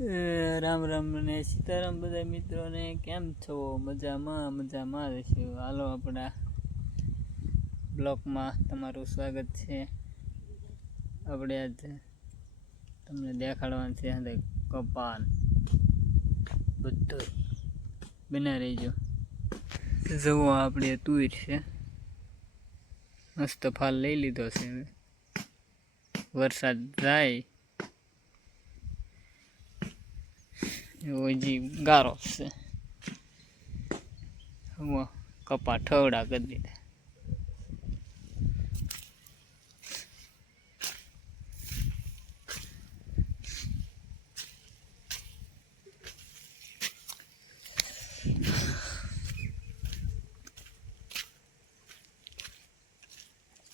રામ રામ ને સીતારામ બધા મિત્રોને. કેમ છો? મજામાં રહેશું. હાલો આપણા બ્લોગમાં તમારું સ્વાગત છે. આપણે આજ તમને દેખાડવાનું છે કપાન બધું બના રહીજો. જુઓ આપણે તુર છે, મસ્ત ફાલ લઈ લીધો છે. વરસાદ જાય હજી ગારો છે. કપા ઠવડા કરી દીધા.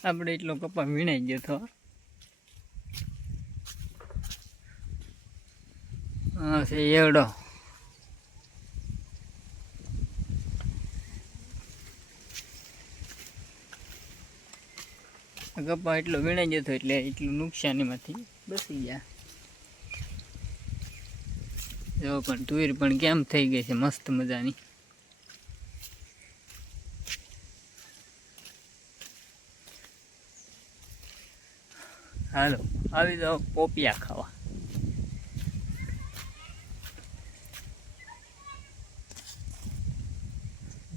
આપણે એટલો કપા વીણાઈ ગયો હતો. હા છે એવડો. કપા એટલો વીણાઈ ગયો હતો એટલે એટલું નુકસાનીમાંથી બસી ગયા. જો પણ તુવેર પણ કેમ થઈ ગઈ છે મસ્ત મજાની. હાલો આવી જાઓ પોપિયા ખાવા.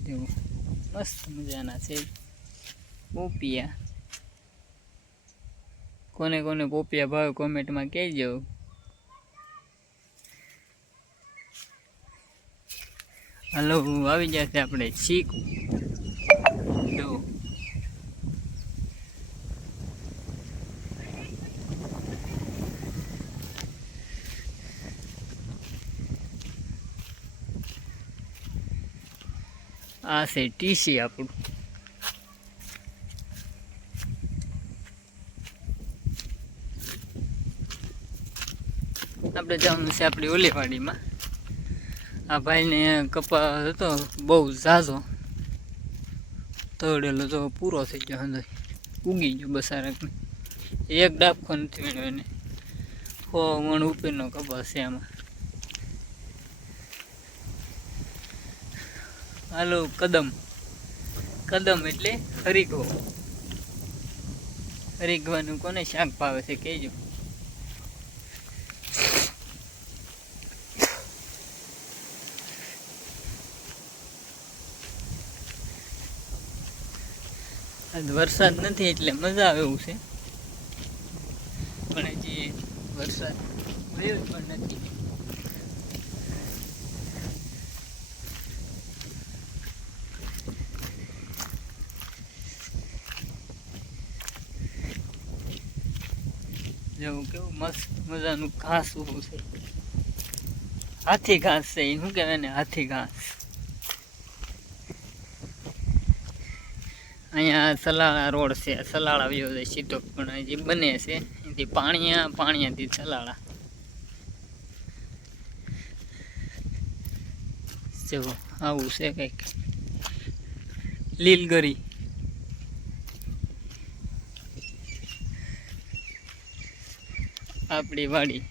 જો મસ્ત મજાના છે પોપિયા. કોને કોને પોપિયા ભાવે કોમેન્ટમાં કહેજો. હાલો આવી જશે આપણે ચીકુ. જો આ છે ટીસી આપણું. આપણે જવાનું છે આપણી ઓલીવાડીમાં. આ ભાઈને કપા હતો બહુ ઝાઝો, તોડેલો તો પૂરો થઈ ગયો. અંદર ઉગી ગયો બસારકને. એક ડાબખો નથી વીણ્યો એને. 100 મણ ઉપરનો કપાસ છે આમાં. હાલો કદમ એટલે હરીગવો. હરીગવાનું કોને શાક ભાવે છે કહેજો. આજ વરસાદ નથી એટલે મજા આવે એવું છે, પણ હજી વરસાદ ગયો જ પણ નથી. જેવું કેવું મસ્ત મજાનું ઘાસ ઉભું છે. હાથી ઘાસ છે એ શું કહેવાય ને, હાથી ઘાસ. અહીંયા સલાળા રોડ છે. સલાળા આવ્યો છે સીધો, પણ હજી બને છે. એથી પાણીયાથી સલાળા. જો આવું છે કંઈક લીલગરી. આપણી વાડી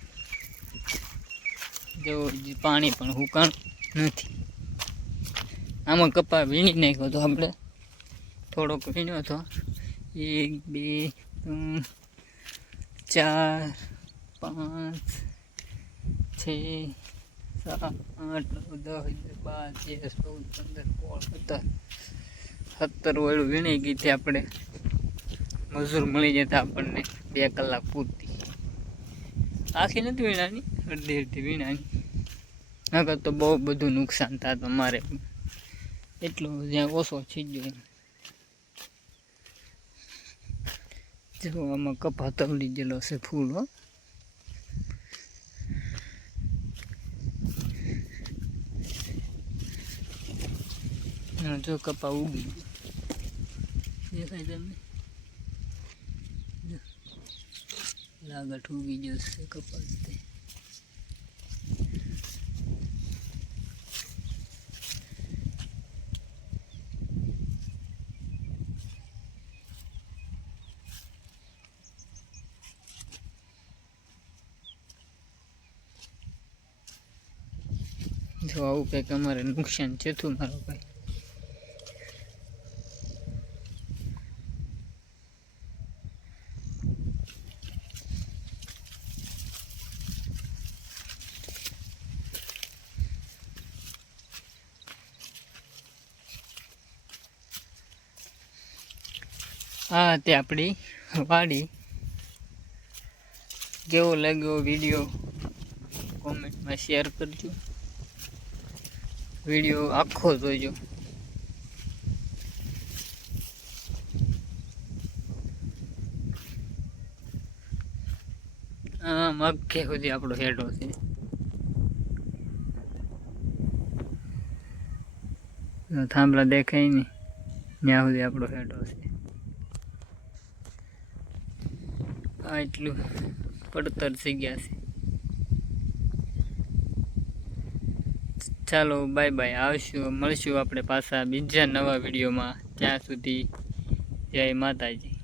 જો પાણી પણ હુકાણ નથી. આમાં કપા વીણી નાખ્યો હતો આપણે, થોડોક વીણ્યો હતો. 1 2 3 4 5 6 7 8 9 10 11 12 13 14 15 16 17 વાળું વીણી ગઈ હતી. આપણે મજૂર મળી જતા આપણને 2 કલાક પૂરતી. આખી નથી વીણાની, અડધી વીણાની. નકર તો બહુ બધું નુકસાન થાય તમારે. એટલું જ્યાં ઓછો થઈ ગયો. જો આમાં કપા તવલી ગયેલો છે ફૂલ. હો જો કપા ઉગી દેખાય તમને. લાગટ ઉગી જશે કપાસ. જો આવું કંઈક અમારે નુકસાન છે તું મારો ભાઈ. હા તે આપણી વાડી. કેવો લાગ્યો વિડીયો કોમેન્ટમાં શેર કરજો. વિડીયો આખો જોઈજો. હા મગ્ગે સુધી આપણો હેડો છે. થાંભલા દેખાય ને ત્યાં સુધી આપણો હેડો છે. આ એટલું પડતર થઈ ગયા છે. ચાલો બાય બાય. મળશું આપણે પાછા બીજા નવા વિડીયોમાં. ત્યાં સુધી જય માતાજી.